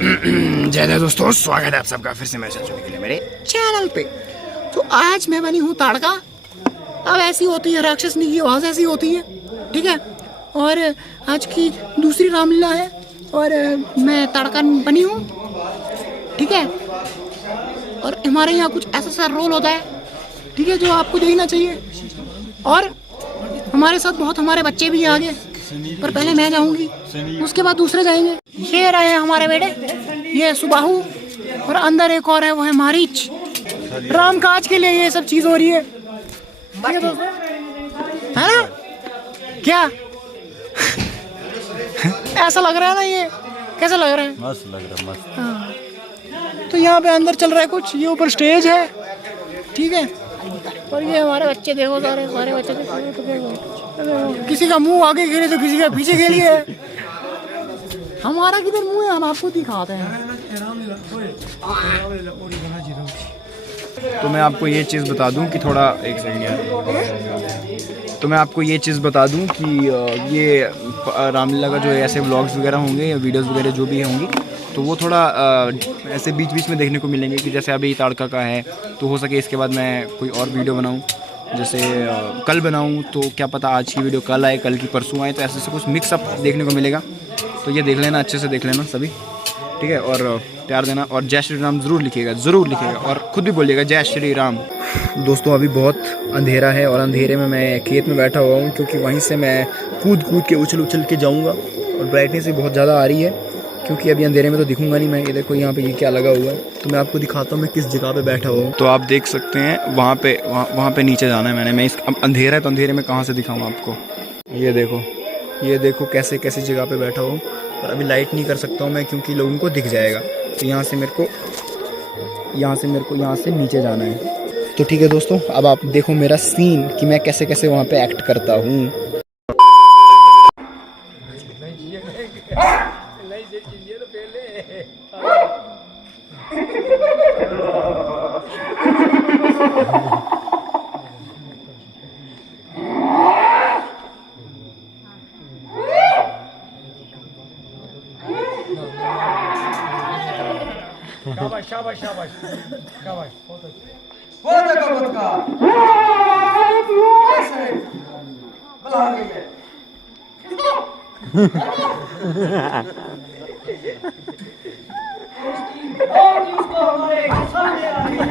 जय जय दोस्तों, स्वागत है आप सबका फिर से मैं चलने के लिए मेरे चैनल पे। तो आज मैं बनी हूँ ताड़का। अब ऐसी होती है राक्षसनी की आवाज़ ऐसी होती है, ठीक है। और आज की दूसरी रामलीला है और मैं ताड़का बनी हूँ, ठीक है। और हमारे यहाँ कुछ ऐसा सा रोल होता है, ठीक है, जो आपको देखना चाहिए। और हमारे साथ बहुत हमारे बच्चे भी हैं आगे, पर पहले मैं जाऊंगी, उसके बाद दूसरे जाएंगे। ये रहे हमारे बेटे, ये सुबाहु, और अंदर एक और है, वो है मारीच। राम काज के लिए ये सब चीज हो रही है, ठीक है दोस्तों, है ना? क्या ऐसा लग रहा है ना? ये कैसा लग रहा है? मस्त लग रहा है, मस्त। हाँ। तो यहाँ पे अंदर चल रहा है कुछ, ये ऊपर स्टेज है, ठीक है। और ये हमारे बच्चे देखो, सारे बच्चे देखो, किसी का मुंह आगे खेले तो किसी का पीछे खेली है। हमारा किधर मुंह है, हम आपको दिखाते हैं। तो मैं आपको ये चीज़ बता दूं कि थोड़ा एक सेकंड यार, तो मैं आपको ये चीज़ बता दूं कि ये रामलीला का जो है ऐसे व्लॉग्स वगैरह होंगे या वीडियोस वगैरह जो भी होंगी, तो वो थोड़ा ऐसे बीच बीच में देखने को मिलेंगे कि जैसे अभी ताड़का का है, तो हो सके इसके बाद मैं कोई और वीडियो बनाऊं, जैसे कल बनाऊं, तो क्या पता आज की वीडियो कल आए, कल की परसों आए, तो ऐसे से कुछ मिक्सअप देखने को मिलेगा। तो ये देख लेना, अच्छे से देख लेना सभी, ठीक है। और प्यार देना, और जय श्री राम ज़रूर लिखिएगा, और ख़ुद भी बोलिएगा जय श्री राम। दोस्तों अभी बहुत अंधेरा है और अंधेरे में मैं खेत में बैठा हुआ हूँ, क्योंकि वहीं से मैं कूद के उछल के जाऊँगा, और ब्राइटनेस भी बहुत ज़्यादा आ रही है, क्योंकि अभी अंधेरे में तो दिखूंगा नहीं मैं। ये देखो यहाँ पे ये क्या लगा हुआ है, तो मैं आपको दिखाता हूँ मैं किस जगह पे बैठा हुआ हूँ। तो आप देख सकते हैं वहाँ पे नीचे जाना है मैंने। मैं अब अंधेरा है तो अंधेरे में कहाँ से दिखाऊँ आपको। ये देखो कैसे जगह पे बैठा हूँ, और अभी लाइट नहीं कर सकता हूँ मैं, क्योंकि लोगों को दिख जाएगा। तो यहाँ से मेरे को यहाँ से नीचे जाना है। तो ठीक है दोस्तों, अब आप देखो मेरा सीन कि मैं कैसे वहाँ पे एक्ट करता हूँ। शाबाश बहुत अच्छा। कैसे बुला गई है। और जिसको हमारे सामने आ रही है।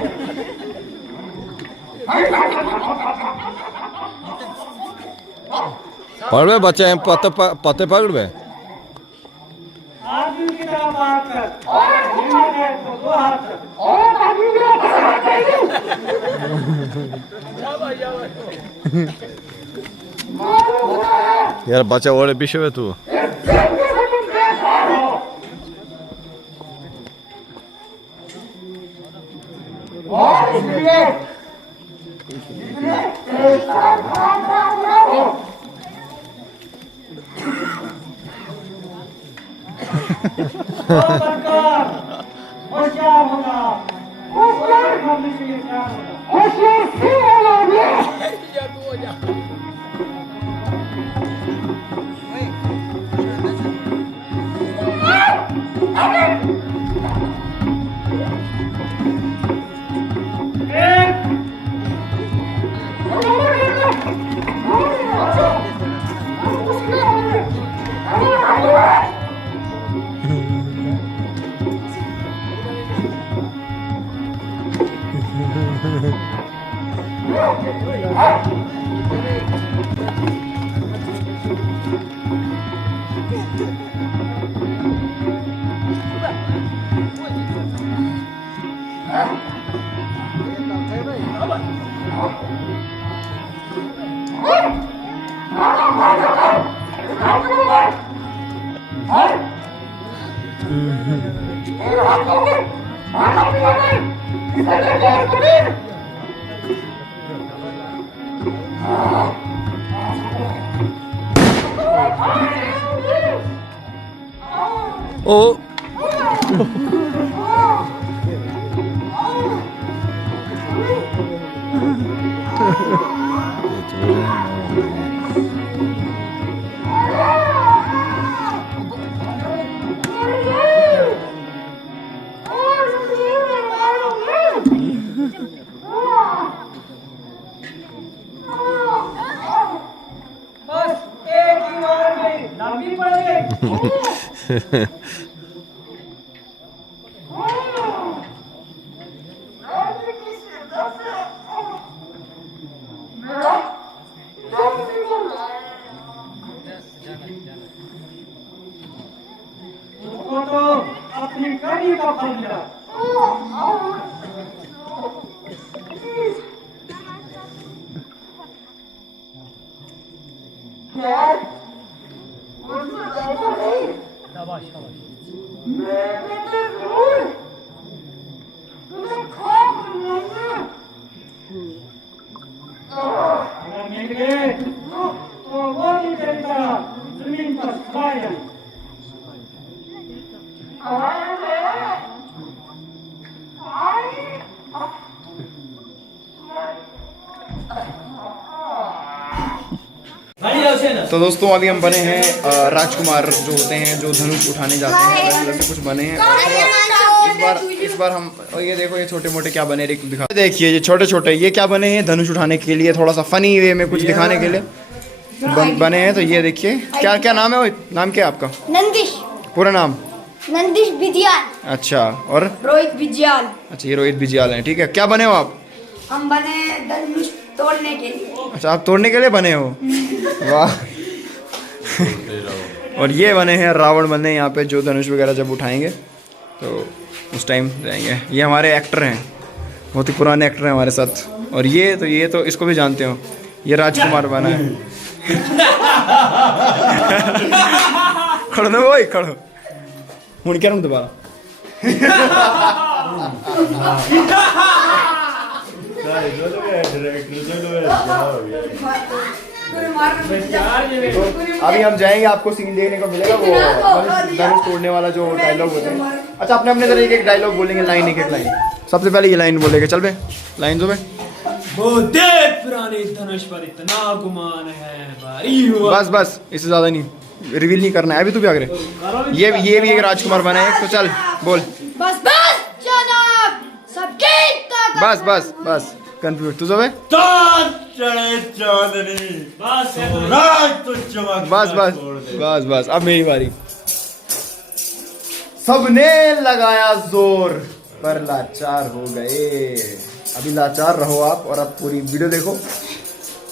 पढ़ में बच्चे पते पकड़ में आदमी की तरह बात कर, तो दो हाथ यार बच्चा ओरे पीछे में तू होशियार होगा, होशियार करने के लिए क्या होगा, होशियार से ओ उसको तो अपनी कड़ी का फल मिला। अगर मिल गए तो वो भी करेगा जमीन पर सवारी। तो दोस्तों अभी हम बने हैं राजकुमार जो होते हैं जो धनुष उठाने जाते हैं, वैसे कुछ बने हैं। और इस बार हम, और ये देखो ये छोटे मोटे क्या बने दिखा, देखिए ये छोटे छोटे ये क्या बने हैं धनुष उठाने के लिए, थोड़ा सा फनी वे में कुछ दिखाने के लिए बने हैं। तो ये देखिए क्या क्या नाम है, वो नाम क्या है आपका? नंदिश। पूरा नाम? नंदिश बिजियाल। अच्छा, और रोहित बिजियाल। अच्छा, ये रोहित बिजियाल हैं, ठीक है। क्या बने हो आप? हम बने धनुष तोड़ने के लिए। अच्छा, आप तोड़ने के लिए बने हो? वाह। और ये बने हैं रावण बने यहाँ पे, जो धनुष वगैरह जब उठाएंगे तो उस टाइम जाएंगे। ये हमारे एक्टर हैं, बहुत ही पुराने एक्टर हैं हमारे साथ। और ये तो इसको भी जानते हो, ये राजकुमार बना है। खड़ो ना भाई, खड़ो। हूँ क्या रूँ दोबारा। अभी हम जाएंगे, आपको सीन देखने को मिलेगा, वो धनुष तोड़ने वाला जो डायलॉग होता है। अच्छा, अपने अपने तरह एक डायलॉग बोलेंगे, लाइन एक एक लाइन। सबसे पहले ये लाइन बोलेंगे, चल बे लाइन दो बे। पुरानी धनुष पर इतना गुमान है, भारी हुआ। बस इससे ज्यादा नहीं, रिवील नहीं करना है अभी। तू भी आगे ये भी एक राजकुमार बना है, तो चल बोल। बस जनाब, सबकी बस कंफ्यूज तू बे। बस अब मेरी बारी। सबने लगाया जोर पर लाचार हो गए। अभी लाचार रहो आप, और आप पूरी वीडियो देखो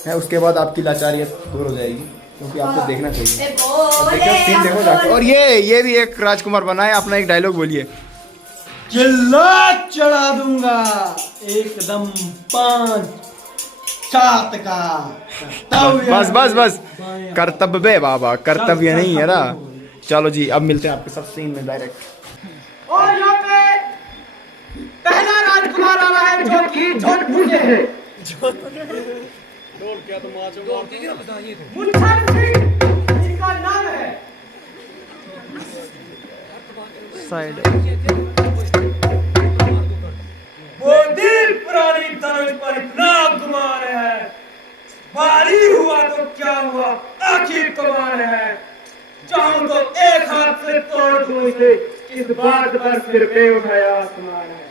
है, उसके बाद आपकी लाचारियत दूर हो जाएगी, क्योंकि आपको देखना चाहिए। देखो सीन देखो जाके। और ये भी एक राजकुमार बना है, अपना एक डायलॉग बोलिए। चिल्ला चढ़ा दूंगा एकदम 5-7 का। बस कर्तव्य बाबा, कर्तव्य नहीं है ना। चलो जी, अब मिलते हैं आपके सब सीन में डायरेक्ट। और यहाँ पे पहला राजकुमार आ रहा है जो कि जोधपुर से है। मुल्तान सिंह इनका नाम है। वो दिल पुरानी धनुष पर इतना गुमान है, भारी हुआ तो क्या हुआ, आखिर कमान है। चाहूं तो एक हाथ से तोड़ दूं इसे, इस बात पर सिर पे उठाया आसमान है।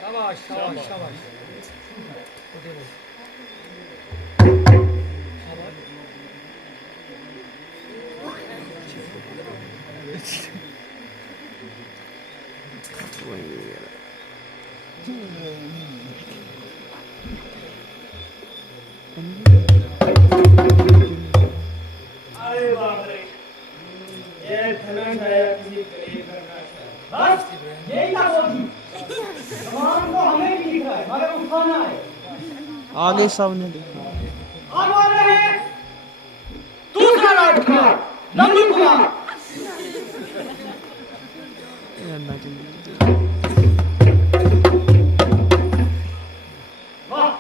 अरे बाप रे, ये धनुष है किसी गरीब घर का। बस यही था वो भी। सामान तो हमें भी दिख रहा है, मगर उठाना है। आगे सामने देखो। अब आ रहे हैं दूसरा राजकुमार, नंदू कुमार। वाह,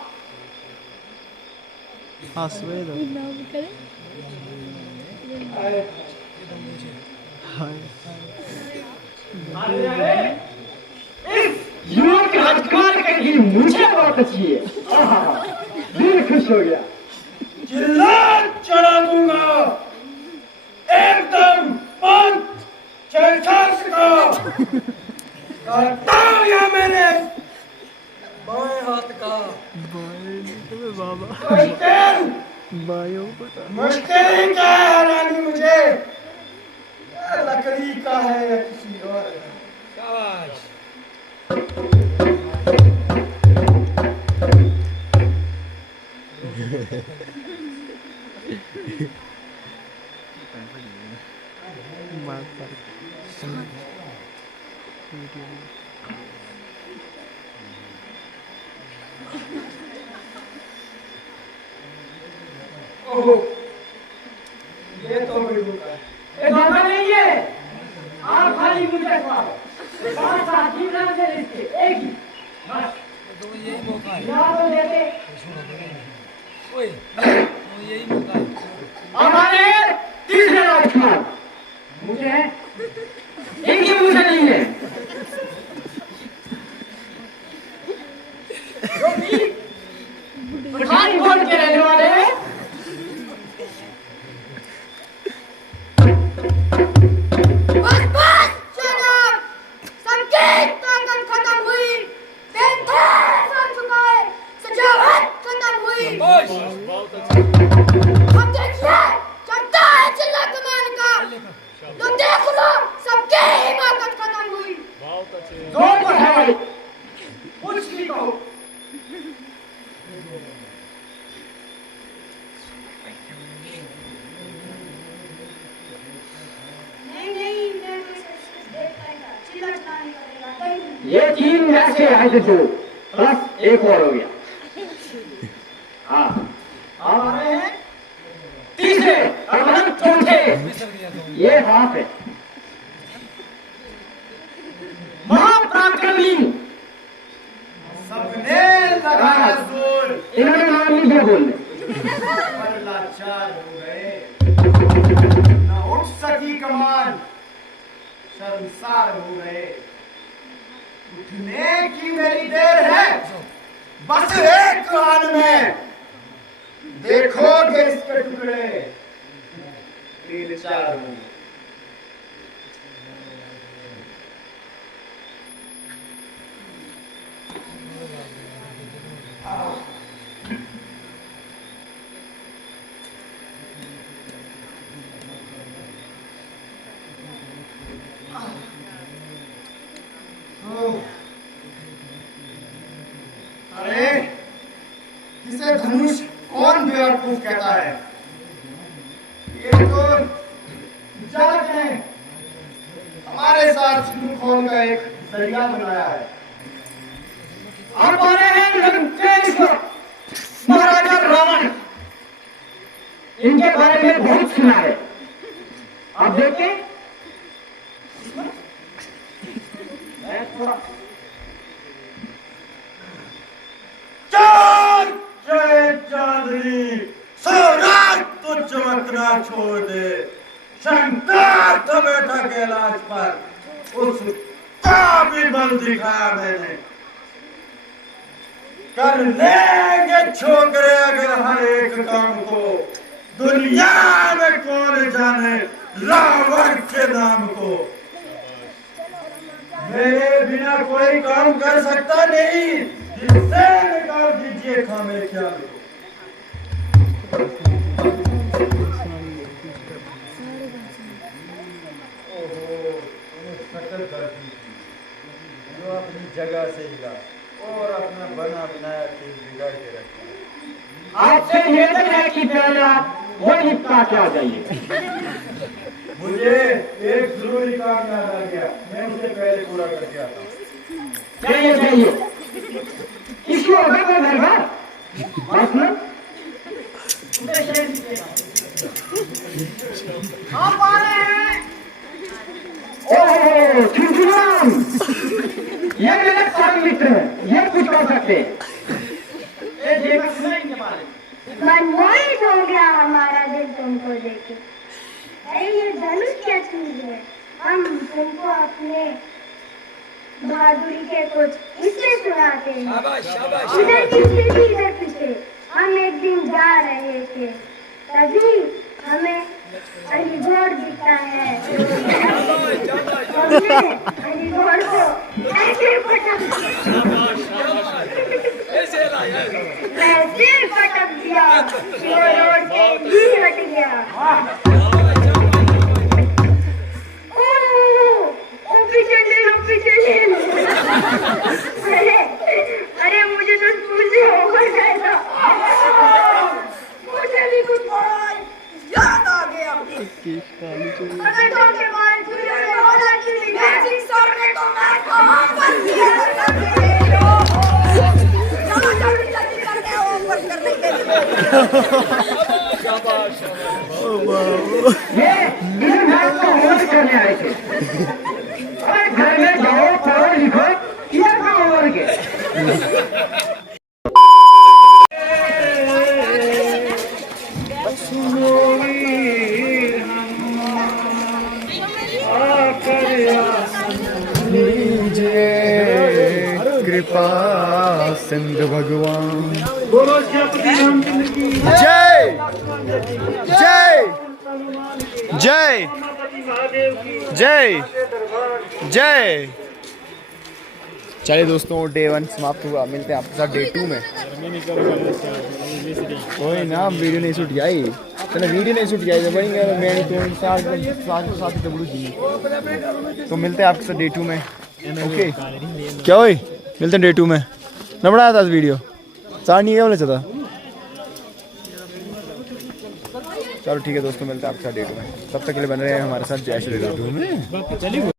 इस युवक राजकुमार के लिए मुझे बहुत अच्छी है। आहा, दिल खुश हो गया। चिल्ला चढ़ा दूंगा एकदम 5-6 का। करता हूं या मेरे बाएं हाथ का मुश्किल ही क्या है रानी मुझे। लकड़ी का है या किसी और का? शाबाश। ओहो, ये तो बिल्कुल का है। ये धोखा नहीं है। आप खाली मुझे खवाओ। पांच साथी नाम से लिखते, एक ही। बस। तो यही मौका है। यहाँ तो देते। ओए, तो यही मौका है। हमारे तीसरे राजकुमार मुझे है, एक ही मुझे नहीं है। जो भी पठानकोट के रहने वाले हैं, बस बस जनाब, सबकी ताकत खत्म हुई, बेंथेर सर झुकाए, सजावट खत्म हुई। बस। अब देखिए, चलता है चिल्ला कमान का, तो देख लो, सबकी हिमाकत खत्म हुई। जोर तो है भाई, कुछ भी कहो। नहीं नहीं, मैं देख पाएगा, चिल्ला चलाने करेगा, कहीं नहीं। ये 3 में से आए थे 2 प्लस एक और हो गया। हाँ, अब आ रहे हैं तीसरे और मतलब चौथे। ये हाथ है महापराक्रमी। सबने लगाया जोर इन्होंने नाम नहीं दिया बोलने। पर लाचार हो गए, न उठ सकी कमान, शर्मसार हो गए। उठने की मेरी देर है, बस एक कान में देखोगे इसके टुकड़े 3-4 होंगे। अरे इसे धनुष कौन बेवकूफ कहता है? ये तो जाट ने हमारे साथ खून का एक जरिया बनाया है। अब आ रहे हैं लंकेश्वर महाराजा रावण। इनके बारे में बहुत सुना है। आप देखें, मैं थोड़ा चांद जय चांदनी सौराट तो चमकना छोड़ दे, शंकर तो बैठा कैलाश पर, उसका भी बल दिखाया मैंने। कर लेंगे छोकरे अगर हर एक काम को, दुनिया में कौन जाने रावण के नाम को। मेरे बिना कोई काम कर सकता नहीं, जिससे निकाल दीजिए खामे ख्याल को। ओहो, तुम्हें सकल कर दी जो अपनी जगह से हिला और अपना बना बनाया चीज बिगाड़ के रखा। आपसे निवेदन है कि पहला वो निपटा के आ जाइए। मुझे एक जरूरी काम याद आ गया, मैं उसे पहले पूरा करके आता हूँ। जाइए जाइए, किसी और का घर का बस ना। आप आ रहे हैं। ओह चुनचुनाम, ये मेरे परम मित्र हैं, ये कुछ कर सकते हैं। ये देखा सुना इनके बारे में। मनमोहित हो गया हमारा दिल तुमको देखे। अरे ये धनुष क्या चीज है? हम तुमको अपने बहादुरी के कुछ हिस्से सुनाते हैं। शाबाश शाबाश। उधर की खिड़की इधर पीछे हम एक दिन जा रहे थे, तभी हमें अलीगढ़ दिखता है। हमने अलीगढ़ को ऐसे पटक दिया कि वो रोड से ही हट गया। ये इन बात को होश करने आए थे। और घर में जाओ, पढ़ो लिखो, ये काम होमवर्क है। कृपा सिंध भगवान। बोलो श्री रामचंद्र की जय जय जय जय जय। चलिए दोस्तों, डे 1 समाप्त हुआ। मिलते हैं आपके साथ डे 2 में। कोई ना, वीडियो नहीं शूट आई, चलो वीडियो नहीं शूट किया बनेंगे मैं तो साथ तो मिलते हैं आपके साथ डे 2 में। ओके क्या हुई, मिलते हैं डे 2 में। ना बनाया था वीडियो सार नहीं क्या बोले था। चलो ठीक है दोस्तों, मिलते हैं आपके साथ डे 2 में। तब तक के लिए बन रहे हैं हमारे साथ। जय श्री राम।